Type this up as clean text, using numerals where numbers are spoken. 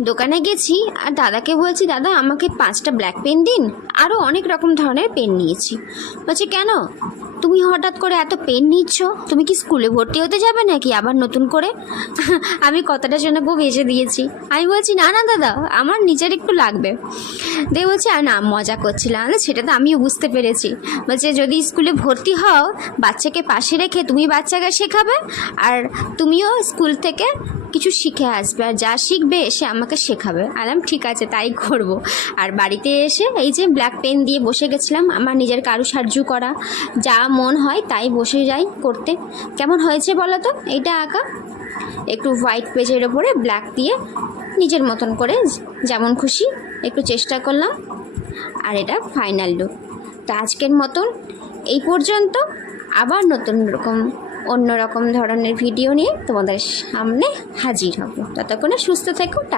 দোকানে গেছি আর দাদাকে বলছি, দাদা আমাকে 5টা ব্ল্যাক পেন দিন, আরও অনেক রকম ধরনের পেন নিয়েছি। বলছে কেন তুমি হঠাৎ করে এত পেন নিচ্ছ, তুমি কি স্কুলে ভর্তি হতে যাবে নাকি আবার নতুন করে? আমি কথাটা শুনে খুব হেসে দিয়েছি। আমি বলছি না না দাদা, আমার নিজের একটু লাগবে। দিয়ে বলছে না মজা করছিলাম। সেটা তো আমিও বুঝতে পেরেছি। বলছে যদি স্কুলে ভর্তি হও, বাচ্চাকে পাশে রেখে তুমি বাচ্চাকে শেখাবে, আর তুমিও স্কুল থেকে কিছু শিখে আসবে, আর যা শিখবে সে আমাকে শেখাবে। আলাম ঠিক আছে তাই করব। আর বাড়িতে এসে এই যে ব্ল্যাক পেন দিয়ে বসে গেছিলাম আমার নিজের কারুসার্য করা, যা মন হয় তাই বসে যাই করতে। কেমন হয়েছে বলো তো এইটা আঁকা? একটু হোয়াইট পেজের ওপরে ব্ল্যাক দিয়ে নিজের মতন করে যেমন খুশি একটু চেষ্টা করলাম। আর এটা ফাইনাল লুক। তো আজকের মতন এই পর্যন্ত। আবার নতুন রকম অন্য রকম ধরনের ভিডিও নিয়ে তোমাদের সামনে হাজির হব। ততক্ষণে সুস্থ থেকো। টাটা।